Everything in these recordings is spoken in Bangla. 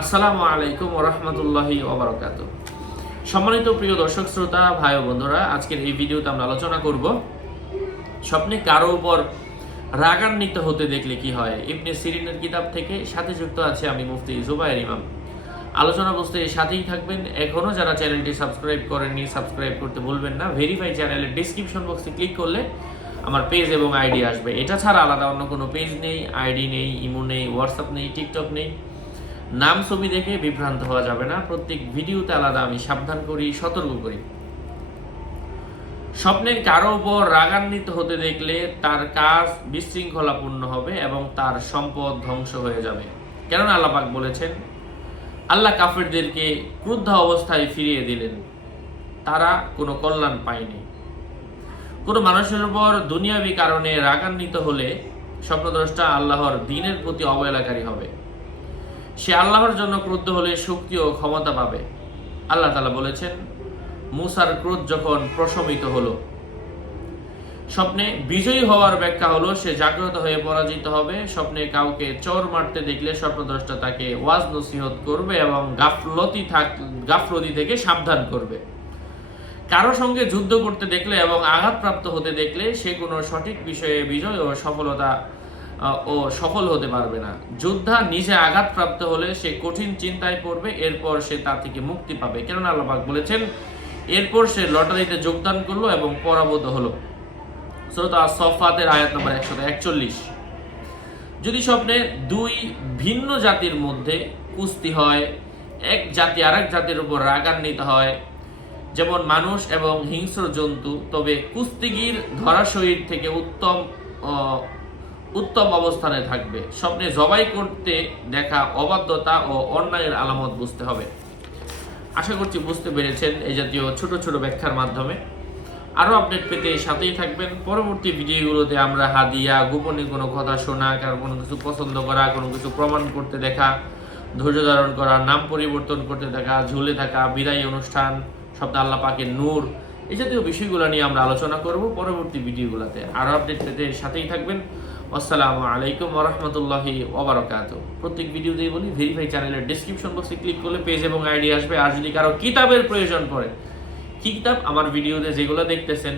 আসসালামু আলাইকুম ওয়া রাহমাতুল্লাহি ওয়া বারাকাতুহু। সম্মানিত প্রিয় দর্শক শ্রোতা ভাই ও বন্ধুরা, আজকের এই ভিডিওতে আমরা আলোচনা করব স্বপ্নে কারো উপর রাগান্বিত হতে দেখলে কি হয়। ইবনে সিরিনের কিতাব থেকে সাথে যুক্ত আছে আমি মুফতি জুবায়ের ইমাম। আলোচনা বসতে সাথেই থাকবেন। এখনো যারা চ্যানেলটি সাবস্ক্রাইব করেননি সাবস্ক্রাইব করতে ভুলবেন না। ভেরিফাই চ্যানেলের ডেসক্রিপশন বক্সে ক্লিক করলে আমার পেজ এবং আইডি আসবে। এটা ছাড়া আলাদা অন্য কোনো পেজ নেই, আইডি নেই, ইমো নেই, হোয়াটসঅ্যাপ নেই, টিকটক নেই। নাম ছবি দেখে বিভ্রান্ত হওয়া যাবে না। প্রত্যেক ভিডিওতে আলাদা আমি সাবধান করি, সতর্ক করি। স্বপ্নে কারো উপর রাগান্বিত হতে দেখলে তার কাজ বিশৃঙ্খলাপূর্ণ হবে এবং তার সম্পদ ধ্বংস হয়ে যাবে। কেননা আল্লাহ পাক বলেছেন, আল্লাহ কাফেরদেরকে ক্রুদ্ধ অবস্থায় ফিরিয়ে দিলেন, তারা কোনো কল্যাণ পায়নি। কোনো মানুষের উপর দুনিয়াবী কারণে রাগান্বিত হলে স্বপ্নদ্রষ্টা আল্লাহর দ্বীনের প্রতি অবহেলাকারী হবে। সে আল্লাহর জন্য ক্রুদ্ধ হলে শক্তি ও ক্ষমতা পাবে। আল্লাহ তাআলা বলেছেন, মুসার ক্রোধ যখন প্রশমিত হলো। স্বপ্নে বিজয়ী হওয়ার ব্যাখ্যা হলো সে জাগ্রত হয়ে পরাজিত হবে। স্বপ্নে কাউকে চর মারতে দেখলে স্বপ্নদ্রষ্টা তাকে ওয়াজ নসিহত করবে এবং গাফলতি থেকে সাবধান করবে। কারো সঙ্গে যুদ্ধ করতে দেখলে এবং আঘাতপ্রাপ্ত হতে দেখলে সে কোনো সঠিক বিষয়ে বিজয় ও সফল হতে পারবে না। যোদ্ধা নিজে আঘাতপ্রাপ্ত হলে সে কঠিন চিন্তায় পড়বে, এরপর সে তা থেকে মুক্তি পাবে। কেননা আল্লাহ পাক বলেছেন, এরপর সে লটারিতে যোগদান করলো এবং পরাভূত হলো। সূরা আস-সাফফাতের আয়াত নম্বর 141। যদি স্বপ্নে দুই ভিন্ন জাতির মধ্যে কুস্তি হয়, এক জাতি আরেক জাতির উপর রাগান্বিত হয়, যেমন মানুষ এবং হিংস্র জন্তু, তবে কুস্তিগির ধরাশয়ীর থেকে উত্তম অবস্থানে থাকবে। স্বপ্নে জবাই করতে দেখা অবাধ্যতা ও অন্যায়ের আলামত বুঝতে হবে। আশা করছি বুঝতে পেরেছেন এই জাতীয় ছোট ছোট ব্যাখ্যার মাধ্যমে। আরও আপডেট পেতে সাথেই থাকবেন। পরবর্তী ভিডিওগুলোতে আমরা হাদিয়া, গোপনে কোনো কথা শোনা, কারো কোনো কিছু পছন্দ করা, কোনো কিছু প্রমাণ করতে দেখা, ধৈর্য ধারণ করা, নাম পরিবর্তন করতে দেখা, ঝুলে থাকা, বিদায়ী অনুষ্ঠান, স্বপ্নে আল্লাহ পাকের নূর, এই জাতীয় বিষয়গুলো নিয়ে আমরা আলোচনা করব পরবর্তী ভিডিওগুলোতে। আরও আপডেট পেতে সাথেই থাকবেন। আসসালামু আলাইকুম ওয়া রাহমাতুল্লাহি ওয়া বারাকাতুহু। প্রত্যেক ভিডিওতেই বলি, ভেরিফাই চ্যানেলের ডেসক্রিপশন বক্সে ক্লিক করলে পেজ এবং আইডি আসবে। আর যদি কারো কিতাবের প্রয়োজন পড়ে, কি কিতাব, আমার ভিডিওতে যেগুলো দেখতেছেন,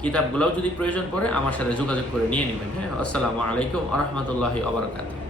কিতাবগুলোও যদি প্রয়োজন পড়ে আমার সাথে যোগাযোগ করে নিয়ে নেবেন। আসসালামু আলাইকুম ওয়া রাহমাতুল্লাহি ওয়া বারাকাতুহু।